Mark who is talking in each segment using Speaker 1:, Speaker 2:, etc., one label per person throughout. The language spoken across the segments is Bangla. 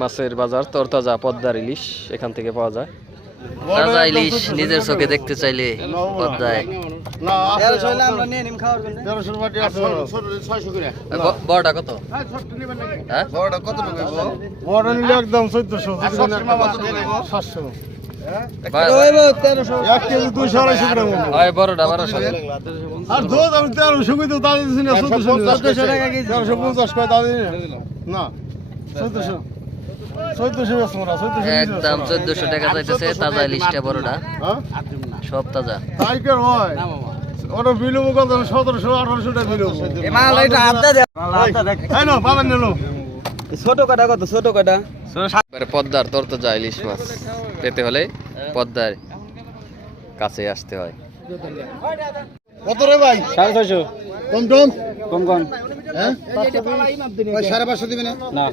Speaker 1: মাছের বাজার তরতাজা পদ্মার ইলিশ এখান থেকে পাওয়া যায়। তাজা ইলিশ নিজের চোখে দেখতে চাইলে পদ্মায়। বড়টা কত? হ্যাঁ
Speaker 2: বড়টা কত একদম চোদ্দশো সাতশো। না চোদ্দশো
Speaker 1: একদম চোদ্দশো টাকা চাইতেছে তাজা ইলিশটা বড়টা।
Speaker 2: হ্যাঁ?
Speaker 1: সব তাজা।
Speaker 2: হয়। ওটা কত? সতেরোশো আঠারোশো টাকা বিলুবো।
Speaker 3: মাল এটা আড্ডা দে
Speaker 2: তাই না বাজার নিল
Speaker 3: ছোট কাটা কত? ছোট কাটা?
Speaker 1: পদ্মার তরতাজা ইলিশ মাছ পেতে হলে পদ্মার কাছে আসতে হয়।
Speaker 2: কত রে ভাই?
Speaker 3: সাড়ে ছয়শো।
Speaker 2: কম
Speaker 3: কম কম।
Speaker 2: হ্যাঁ? সাড়ে পাঁচশো দিবে না?
Speaker 3: না।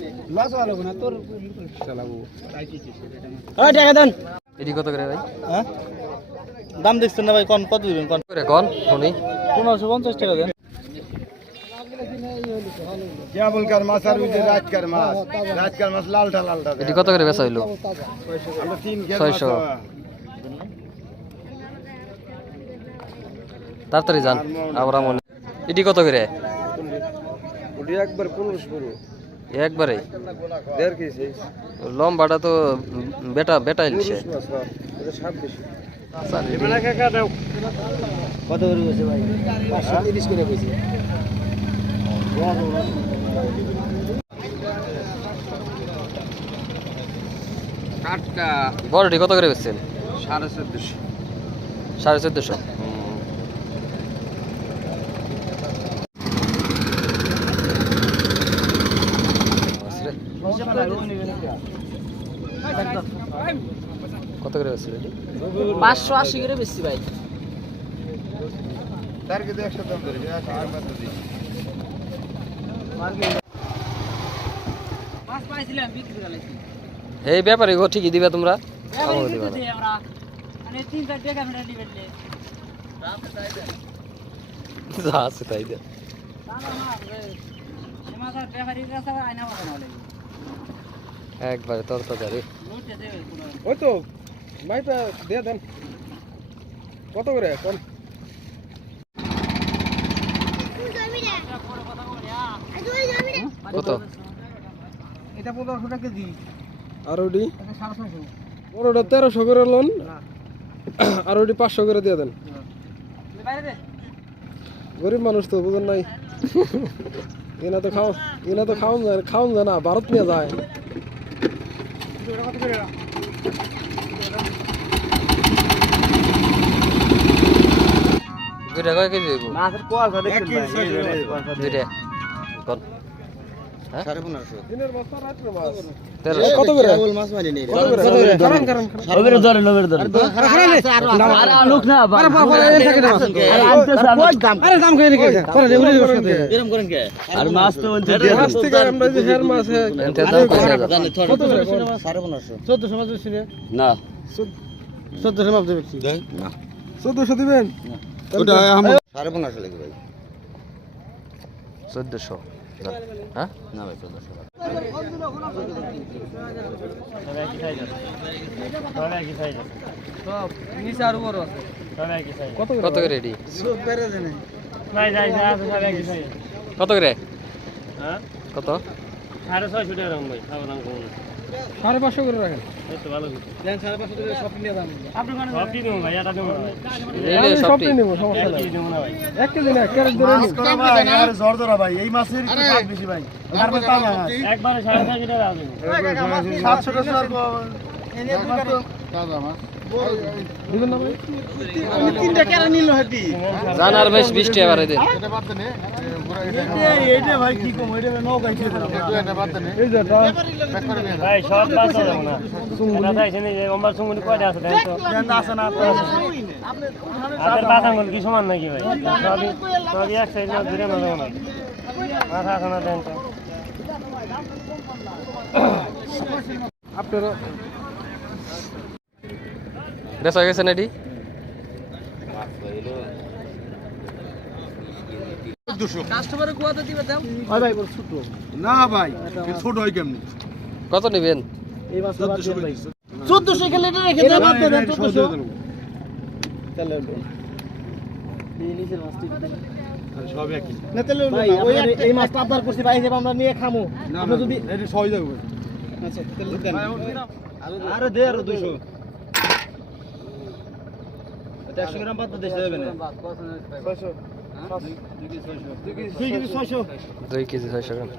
Speaker 3: টাকা দেন।
Speaker 1: এটি কত করে ভাই?
Speaker 3: হ্যাঁ? দাম দেখছেন না ভাই কন কত দিবেন কন
Speaker 1: করে কন শুনি।
Speaker 3: পনেরোশো পঞ্চাশ টাকা দেন।
Speaker 2: কেবলকার মাছ আর ওই যে রাজকার মাছ। রাজকার মাছ লালটা লালটা
Speaker 1: এটি কত করে বেচা হইল? ছয়শো। তাড়াতাড়ি যান আবার মনে এটি কত করে?
Speaker 2: একবার
Speaker 1: লম্বাটা তো বেটা বেটা ইলিশে
Speaker 3: কত করে ভাই? পাঁচশো তিরিশ করে গেছে
Speaker 2: কাটকা
Speaker 1: বড়টি কত করে বেচছেন?
Speaker 2: সাড়ে চোদ্দশো।
Speaker 1: সাড়ে চোদ্দশো। কত করে বেচছেন এটি?
Speaker 3: পাঁচশো আশি করে বেশি ভাই।
Speaker 2: তার একশো দাম ধরে একশো আর মাত্র দিই
Speaker 3: মাছ পাইছিলাম বিক্রি করে
Speaker 1: এই ব্যাপারে গো ঠিকই দিবে তোমরা?
Speaker 3: মানে
Speaker 1: আছে তাই দে। একবারে তোর তো
Speaker 3: পুরো।
Speaker 2: ওই তো ভাইটা দিয়ে দেন। কত করে কোন
Speaker 1: কত?
Speaker 3: এটা পনেরোশো টাকা কেজি।
Speaker 2: আর তেরোশো করে লোন। আর ওটি পাঁচশো করে দিয়ে দেন।
Speaker 3: বাইরে দে।
Speaker 2: গরিব মানুষ তো বুঝেন নাই। এনা তো খাও এনা তো খাওয়ান যায় খাওয়ান যায় না ভারত নিয়ে যায়।
Speaker 1: দুইটা কয় কেজি দুইটা। কত হ্যাঁ
Speaker 2: দিনের বস্তা রাত্রে মাছ
Speaker 1: তেরোশো
Speaker 2: কত করে
Speaker 3: মাছ মারি নেই
Speaker 2: কত করে কারণ কারণ
Speaker 3: ওবের ধরে ওবের ধরে আরে লোক না আরে বাবা এই থাকে না আরে দাম কই রেখে করে রে উনি সাথে এরকম করেন কে আর মাছ তো বলতে দিয়ে
Speaker 2: মাছ থেকে আমরা যে হের মাছ হে
Speaker 1: কত
Speaker 2: করে
Speaker 3: সাড়ে পনেরোশো
Speaker 2: চোদ্দশো মাছ বেশি না দিবেন
Speaker 3: ওটা লাগবে ভাই।
Speaker 1: হ্যাঁ
Speaker 3: না ভাই চোদ্দশো
Speaker 2: কত
Speaker 1: করে রেডি কত করে? কত?
Speaker 2: সাড়ে পাঁচশো
Speaker 3: টাকা সব নিয়ে দাম আপনি পাঁচশো
Speaker 1: করে
Speaker 2: আমি
Speaker 1: সবটি
Speaker 2: সবটাই নেব সমস্যা নাই। এক কেজি না ক্যারেট ধরে নিন।
Speaker 4: ঝড় ধরা ভাই এই মাছের বেশি ভাই। তারপর তাজা মাছ
Speaker 3: সাড়ে ছয়শো টাকা দাম
Speaker 4: সাতশো টাকা মাছ
Speaker 2: ভাই
Speaker 1: বেশ
Speaker 4: দেনে ভাই? কি
Speaker 5: সমান নাকি ভাই সবই এক সাইড না ঘুরে না যাব না মাথা আছে না দেন
Speaker 2: আপনারা
Speaker 1: বেচা গেছে না এটি
Speaker 3: কাস্টমারে কুয়াতে দিবে দাম?
Speaker 4: ভাই ভাই বল ছোট।
Speaker 6: না ভাই ছোট কেমনি?
Speaker 1: কত নেবেন?
Speaker 4: এই মাছ বাদ দেন ভাই। 1400 খেলে এটা রেখে দেন বাদ দেন 1400 তাহলে হলো এই নিচের মাছটি
Speaker 6: সব একই।
Speaker 4: না তাহলে হলো ওই এই মাছটা আবদার করছি ভাই আমরা নিয়ে খামু। আপনি যদি
Speaker 6: সহজ যাবে
Speaker 4: আচ্ছা তাহলে দেন
Speaker 3: আরে দে আর 200 100 গ্রাম বাদ দেশে যাবে না?
Speaker 4: 600 দুই কেজি 600
Speaker 1: দুই কেজি ছয়শো গ্রাম।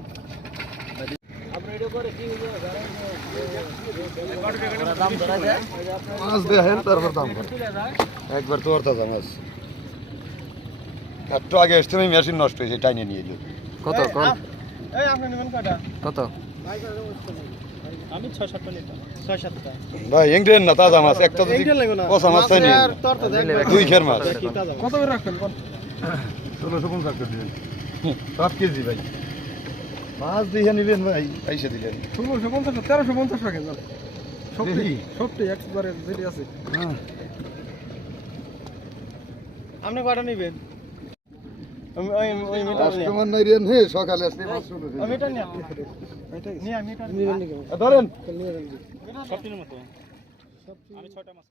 Speaker 3: দাম ধরা
Speaker 6: মাছ দেখেন তারপর দাম একবার তো অর্থ মাছ। একটু আগে এসছে আমি মেশিন নষ্ট হয়েছে টাইনে নিয়ে
Speaker 1: কত
Speaker 4: কয়টা?
Speaker 1: কত?
Speaker 4: আমি 6 7টা নিতাম। 6 7টা
Speaker 6: ভাই ইংরেন না তাজা মাছ। একটা যদি
Speaker 4: না।
Speaker 6: পচা মাছ চাই
Speaker 4: দেন
Speaker 6: দুই খের মাছ।
Speaker 4: কত করে
Speaker 6: ষোলোশো পঞ্চাশ করে দিবেন সাত কেজি ভাই। মাছ দিয়ে নিলেন ভাই। পয়সা দিলেন।
Speaker 4: ষোলোশো পঞ্চাশ তেরোশো পঞ্চাশ টাকা কেন সবটি একবারে যেটি আছে। আপনি কয়টা নেবেন? আমি ওই ওই মিটার
Speaker 6: কাস্টমার নাই রেন হে সকালে আসতে মাছ শুরু
Speaker 4: আমি মিটার নিয়ে আপনি নিয়ে আমি মিটার নিয়ে
Speaker 6: ধরেন।
Speaker 4: মতো। আমি ছয়টা মাছ